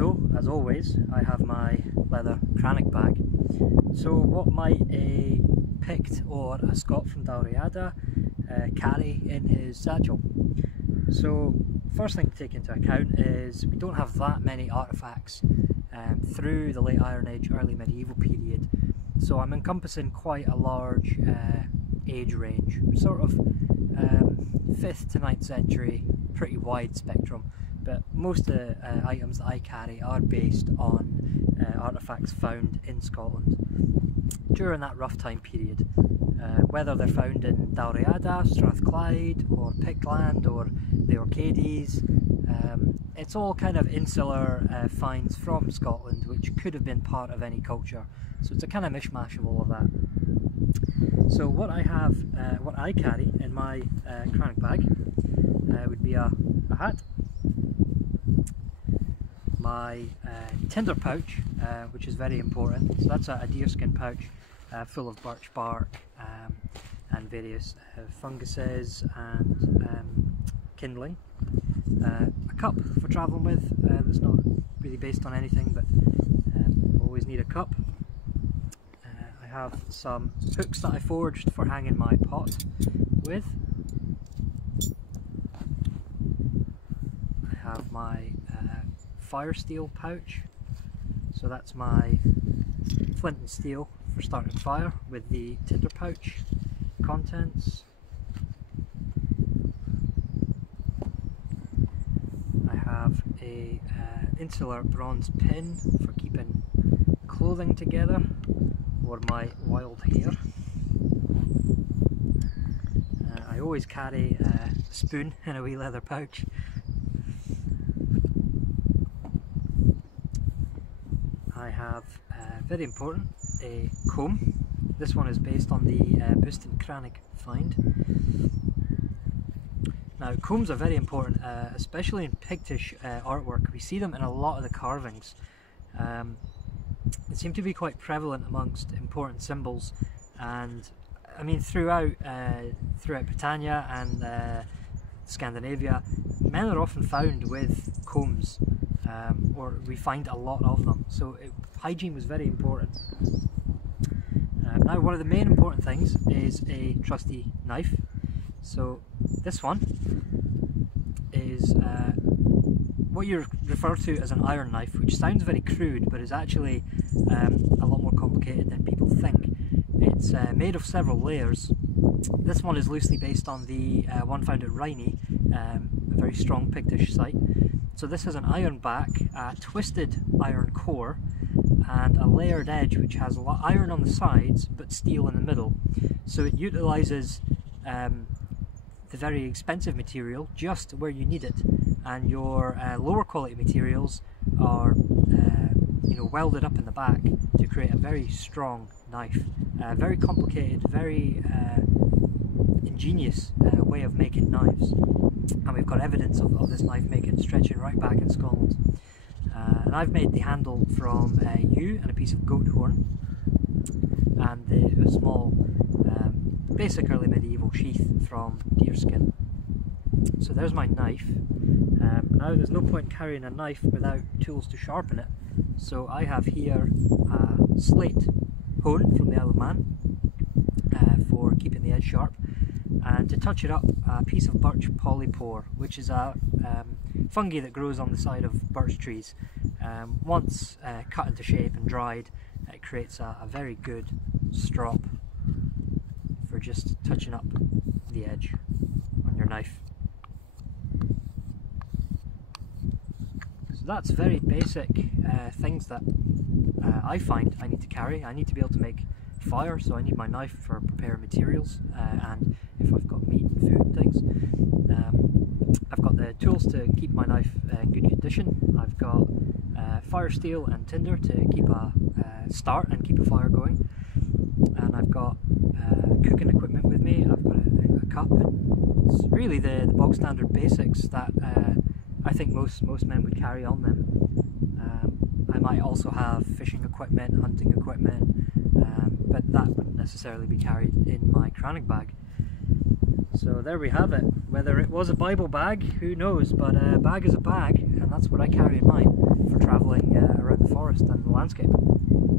So, as always, I have my leather crannog bag. So what might a Pict or a Scot from Dalriada carry in his satchel? So, first thing to take into account is we don't have that many artefacts through the late Iron Age, early medieval period. So I'm encompassing quite a large age range, sort of 5th to 9th century, pretty wide spectrum. But most of the items that I carry are based on artefacts found in Scotland during that rough time period. Whether they're found in Dalriada, Strathclyde or Pictland or the Orcades, it's all kind of insular finds from Scotland which could have been part of any culture. So it's a kind of mishmash of all of that. So what I have, what I carry in my crannog bag would be a hat, my Tinder pouch, which is very important. So that's a deerskin pouch full of birch bark and various funguses and kindling. A cup for travelling with, that's not really based on anything, but always need a cup. I have some hooks that I forged for hanging my pot with. I have my fire steel pouch, so that's my flint and steel for starting fire with the Tinder pouch contents. I have a insular bronze pin for keeping clothing together or my wild hair. I always carry a spoon in a wee leather pouch. I have, very important, a comb. This one is based on the Buston crannog find. Now, combs are very important, especially in Pictish artwork. We see them in a lot of the carvings. They seem to be quite prevalent amongst important symbols, and I mean throughout Britannia and Scandinavia, men are often found with combs, or we find a lot of them. So hygiene was very important. Now, one of the main important things is a trusty knife. So this one is what you refer to as an iron knife, which sounds very crude but is actually a lot more complicated than people think. It's made of several layers. This one is loosely based on the one found at Rhynie, a very strong Pictish site. So this has an iron back, a twisted iron core, and a layered edge which has iron on the sides but steel in the middle. So it utilises the very expensive material just where you need it, and your lower quality materials are welded up in the back to create a very strong knife. Very complicated, very ingenious way of making knives, and we've got evidence of this knife making stretching right back in Scotland. And I've made the handle from yew and a piece of goat horn, and a small basic early medieval sheath from deerskin. So there's my knife. Now there's no point carrying a knife without tools to sharpen it, so I have here a slate hone from the Isle of Man for keeping the edge sharp, and to touch it up, a piece of birch polypore, which is a fungi that grows on the side of birch trees. Once cut into shape and dried, it creates a very good strop for just touching up the edge on your knife. So that's very basic things that I find I need to carry. I need to be able to make fire, so I need my knife for preparing materials, and if I've got meat and food and things. I've got the tools to keep my knife in good condition. I've got fire steel and tinder to keep a start and keep a fire going, and I've got cooking equipment with me. I've got a cup, and it's really the bog standard basics that I think most men would carry on them. I might also have fishing equipment, hunting equipment, but that wouldn't necessarily be carried in my crannog bag. So there we have it. Whether it was a Bible bag, who knows, but a bag is a bag, and that's what I carry in mine for travelling landscape.